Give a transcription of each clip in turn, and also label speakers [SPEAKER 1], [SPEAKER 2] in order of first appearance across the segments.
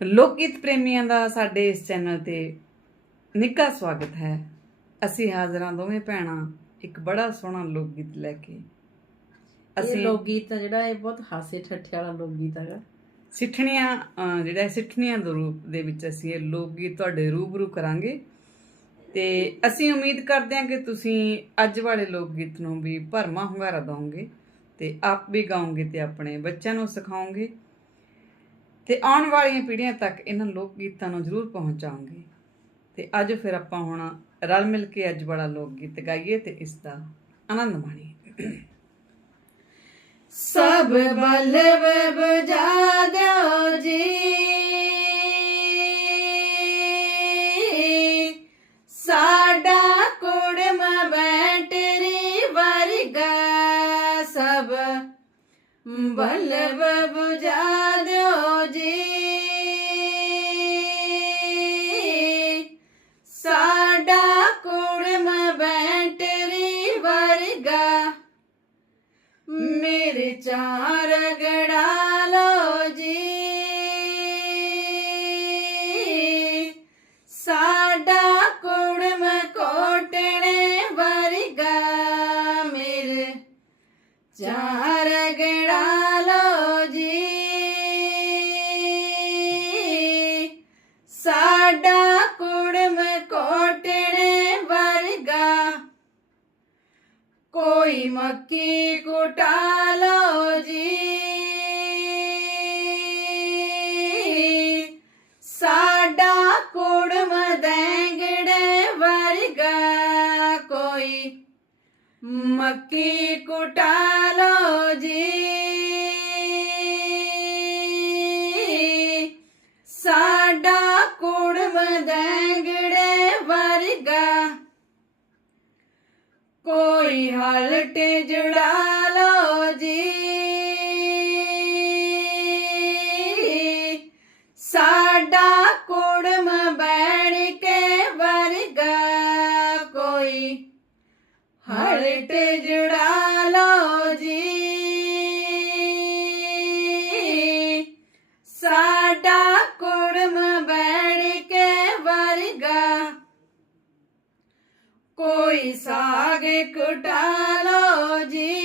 [SPEAKER 1] ਲੋਕ ਗੀਤ ਪ੍ਰੇਮੀਆਂ ਦਾ ਸਾਡੇ ਇਸ ਚੈਨਲ ਤੇ ਨਿੱਘਾ ਸਵਾਗਤ ਹੈ। ਅਸੀਂ ਹਾਜ਼ਰਾਂ ਦੋਵੇਂ ਭੈਣਾਂ ਇੱਕ ਬੜਾ ਸੋਹਣਾ ਲੋਕ ਗੀਤ ਲੈ ਕੇ। ਅਸੀਂ
[SPEAKER 2] ਲੋਕ ਗੀਤ ਆ ਜਿਹੜਾ ਇਹ ਬਹੁਤ ਹਾਸੇ ਠੱਠੇ ਵਾਲਾ ਲੋਕ ਗੀਤ ਹੈਗਾ।
[SPEAKER 1] ਸਿੱਠਣੀਆਂ ਜਿਹੜਾ ਸਿੱਠਣੀਆਂ ਦੇ ਰੂਪ ਦੇ ਵਿੱਚ ਅਸੀਂ ਇਹ ਲੋਕ ਗੀਤ ਤੁਹਾਡੇ ਰੂਬਰੂ ਕਰਾਂਗੇ। ਤੇ ਅਸੀਂ ਉਮੀਦ ਕਰਦੇ ਹਾਂ ਕਿ ਤੁਸੀਂ ਅੱਜ ਵਾਲੇ ਲੋਕ ਗੀਤ ਨੂੰ ਵੀ ਭਰਮਾ ਹੁੰਗਾਰਾ ਦਿਓਗੇ ਤੇ ਆਪ ਵੀ ਗਾਓਗੇ ਤੇ ਆਪਣੇ ਬੱਚਿਆਂ ਨੂੰ ਸਿਖਾਓਗੇ। ਤੇ ਆਉਣ ਵਾਲੀਆਂ ਪੀੜ੍ਹੀਆਂ ਤੱਕ ਇਹਨਾਂ ਲੋਕ ਗੀਤਾਂ ਨੂੰ ਜ਼ਰੂਰ ਪਹੁੰਚਾਓਗੇ ਤੇ ਅੱਜ ਫਿਰ ਆਪਾਂ ਹੁਣ ਰਲ ਮਿਲ ਕੇ ਅੱਜ ਵਾਲਾ ਲੋਕ ਗੀਤ ਗਾਈਏ ਤੇ ਇਸ ਦਾ ਆਨੰਦ ਮਾਣੀਏ।
[SPEAKER 2] ਸਭ ਬਲਵ ਬਜਾ ਦਿਓ ਜੀ। ਸਾਡਾ ਕੁੜਮ ਬੈਟਰੀ ਵਰਗਾ ਸਭ ਬਲਵ ਬਜਾ ਜੀ ਸਾਡਾ ਕੁੜਮ ਬੈਂਟਰੀ ਵਰਗਾ, ਮੇਰੇ ਚਾਰ ਗੜਾ ਲੋ ਜੀ। ਸਾਡਾ ਕੁੜਮ ਕੋਟਣੇ ਵਰਗਾ, ਮੇਰੇ ਚਾਰ ਕੋਈ ਮੱਕੀ ਕੁਟਾ ਲੋ ਜੀ ਸਾਡਾ ਕੁੜਮ ਦੈਂਗੜੇ ਵਰਗਾ ਕੋਈ ਮੱਕੀ ਹਲਟ ਜੜਾ ਲੋ ਜੀ। ਸਾਡਾ ਕੁੜਮ ਬੈਣ ਕੇ ਵਰਗਾ। ਕੋਈ ਸਾਗ ਕੁਟਾ ਲੋ ਜੀ।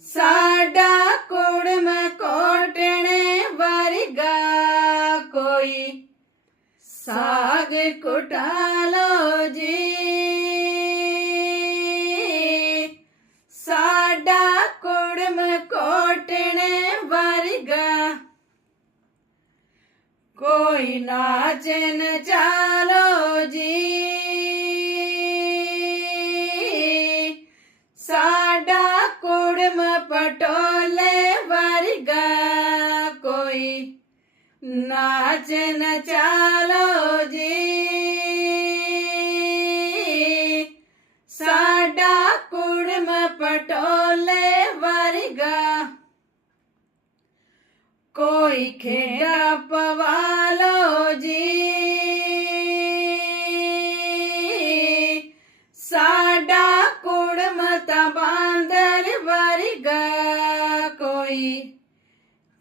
[SPEAKER 2] ਸਾਡਾ ਕੁੜਮ ਕੋਟਣੇ ਵਰਗਾ। ਕੋਈ ਸਾਗ ਕੁਟਾ ਲੋ ਜੀ। ਸਾਡਾ ਕੁੜਮ ਕੋਟਣੇ ਵਰਗਾ। ਕੋਈ ਨਾਚਨ ਚਾਲੋ ਜੀ। ਸਾਡਾ ਕੁੜਮ ਪਟੋਲੇ ਵਰਗਾ। ਕੋਈ ਨਾਚਨ ਚਾਲੋ ਜੀ। ਸਾਡਾ ਕੁੜਮ ਪਟੋਲੇ ਵਰਗਾ। ਕੋਈ ਖੇੜਾ ਪਵਾਲੋ ਜੀ। ਸਾਡਾ ਕੁੜਮ ਤਾਂ ਬਾਂਦਰ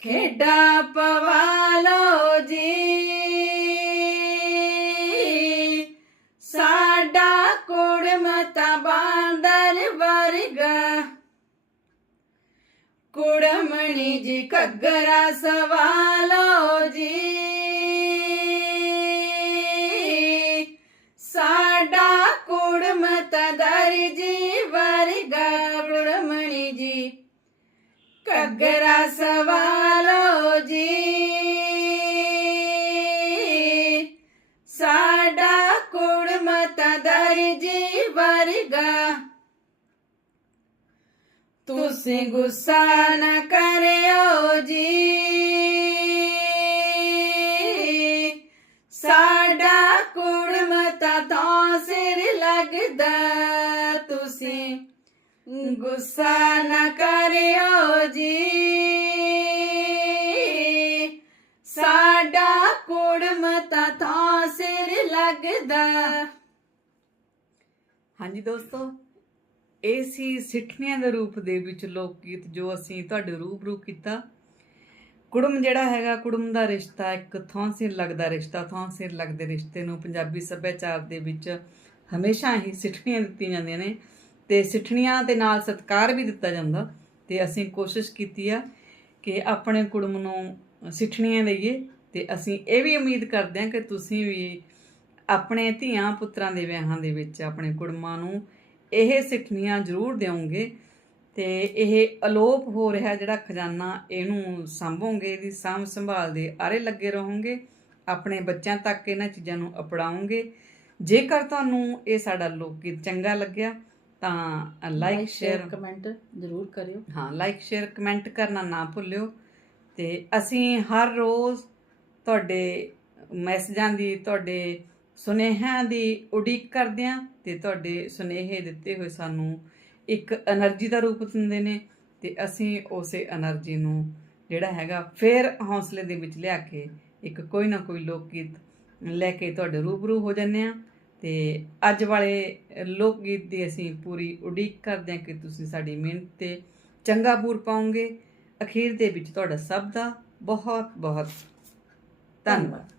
[SPEAKER 2] ਖੇਡਾ ਪਵਾ ਖੇਡਾ ਜੀ। ਸਾਡਾ ਕੁੜਮ ਤਾਂ ਬਾਂਦਰ ਵਰਗਾ। ਕੁੜਮਣੀ ਜੀ ਘੱਗਰਾ ਸਵਾਲੋ ਜੀ। ਸਾਡਾ ਕੁੜਮ ਤਦਰ ਜੀ ਘੱਗਰਾ ਸਵਾਲੋ ਜੀ ਸਾਡਾ ਕੁੜਮ ਤਦਰ ਜੀ ਵਰਗਾ ਤੁਸੀਂ ਗੁੱਸਾ ਨਾ ਕਰਿਓ ਜੀ ਸਾਡਾ ਕੁੜਮ ਤਾਂ ਤਾਂ ਸਿਰ ਲੱਗਦਾ ਤੁਸੀਂ ਗੁੱਸਾ ਨਾ ਕਰਿਓ ਜੀ। ਸਾਡਾ ਕੁੜਮ ਤਾਂ ਤਾਂ ਸਿਰ ਲੱਗਦਾ।
[SPEAKER 1] ਹਾਂਜੀ ਦੋਸਤੋ, ਇਹ ਸੀ ਸਿੱਠਣੀਆਂ ਦੇ ਰੂਪ ਦੇ ਵਿੱਚ ਲੋਕ ਗੀਤ ਜੋ ਅਸੀਂ ਤੁਹਾਡੇ ਰੂਬਰੂ ਕੀਤਾ। ਕੁੜਮ ਜਿਹੜਾ ਹੈਗਾ, ਕੁੜਮ ਦਾ ਰਿਸ਼ਤਾ ਇੱਕ ਥਾਂ ਸਿਰ ਲੱਗਦਾ, ਰਿਸ਼ਤਾ ਥਾਂ ਸਿਰ ਲੱਗਦੇ ਰਿਸ਼ਤੇ ਨੂੰ ਪੰਜਾਬੀ ਸੱਭਿਆਚਾਰ ਦੇ ਵਿੱਚ ਹਮੇਸ਼ਾ ਹੀ ਸਿੱਠਣੀਆਂ ਦਿੱਤੀਆਂ ਜਾਂਦੀਆਂ ਨੇ। ਤੇ ਸਿੱਠਣੀਆਂ ਦੇ ਨਾਲ ਸਤਿਕਾਰ ਵੀ ਦਿੱਤਾ ਜਾਂਦਾ ਤੇ ਅਸੀਂ ਕੋਸ਼ਿਸ਼ ਕੀਤੀ ਆ ਕਿ ਆਪਣੇ ਕੁੜਮ ਨੂੰ ਸਿੱਠਣੀਆਂ ਲਈਏ ਤੇ ਅਸੀਂ ਇਹ ਵੀ ਉਮੀਦ ਕਰਦੇ ਹਾਂ ਕਿ ਤੁਸੀਂ ਵੀ ਆਪਣੇ ਧੀਆਂ ਪੁੱਤਰਾਂ ਦੇ ਵਿਆਹਾਂ ਦੇ ਵਿੱਚ ਆਪਣੇ ਕੁੜਮਾਂ ਨੂੰ ਇਹ ਸਿੱਠਣੀਆਂ ਜ਼ਰੂਰ ਦਿਓਗੇ ਤੇ ਇਹ ਅਲੋਪ ਹੋ ਰਿਹਾ ਜਿਹੜਾ ਖਜ਼ਾਨਾ ਇਹਨੂੰ ਸੰਭੋਗੇ, ਇਹਦੀ ਸਾਂਭ ਸੰਭਾਲ ਦੇ ਆਰੇ ਲੱਗੇ ਰਹੋਗੇ, ਆਪਣੇ ਬੱਚਿਆਂ ਤੱਕ ਇਹਨਾਂ ਚੀਜ਼ਾਂ ਨੂੰ ਅਪਣਾਓਗੇ। ਜੇਕਰ ਤੁਹਾਨੂੰ ਇਹ ਸਾਡਾ ਲੋਕ ਗੀਤ ਚੰਗਾ ਲੱਗਿਆ ਤਾਂ ਲਾਈਕ ਸ਼ੇਅਰ
[SPEAKER 2] ਕਮੈਂਟ ਜ਼ਰੂਰ ਕਰਿਓ।
[SPEAKER 1] ਹਾਂ ਲਾਈਕ ਸ਼ੇਅਰ ਕਮੈਂਟ ਕਰਨਾ ਨਾ ਭੁੱਲਿਓ। ਤੇ ਅਸੀਂ ਹਰ ਰੋਜ਼ ਤੁਹਾਡੇ ਮੈਸੇਜਾਂ ਦੀ ਤੁਹਾਡੇ ਸੁਨੇਹਿਆਂ ਦੀ ਉਡੀਕ ਕਰਦੇ ਆਂ ਤੇ ਤੁਹਾਡੇ ਸੁਨੇਹੇ ਦਿੱਤੇ ਹੋਏ ਸਾਨੂੰ ਇੱਕ એનર્ਜੀ ਦਾ ਰੂਪ ਦਿੰਦੇ ਨੇ ਤੇ ਅਸੀਂ ਉਸੇ એનર્ਜੀ ਨੂੰ ਜਿਹੜਾ ਹੈਗਾ ਫੇਰ ਹੌਸਲੇ ਦੇ ਵਿੱਚ ਲਿਆ ਕੇ ਇੱਕ ਕੋਈ ਨਾ ਕੋਈ ਲੋਕ ਗੀਤ ਲੈ ਕੇ ਤੁਹਾਡੇ ਰੂਬਰੂ ਹੋ ਜਾਂਦੇ ਆ ਤੇ ਅੱਜ ਵਾਲੇ ਲੋਕ ਗੀਤ ਦੀ ਅਸੀਂ ਪੂਰੀ ਉਡੀਕ ਕਰਦੇ ਹਾਂ ਕਿ ਤੁਸੀਂ ਸਾਡੀ ਮਿਹਨਤ ਤੇ ਚੰਗਾ ਬੂਰ ਪਾਓਗੇ। ਅਖੀਰ ਦੇ ਵਿੱਚ ਤੁਹਾਡਾ ਸਭ ਦਾ ਬਹੁਤ ਬਹੁਤ ਧੰਨਵਾਦ।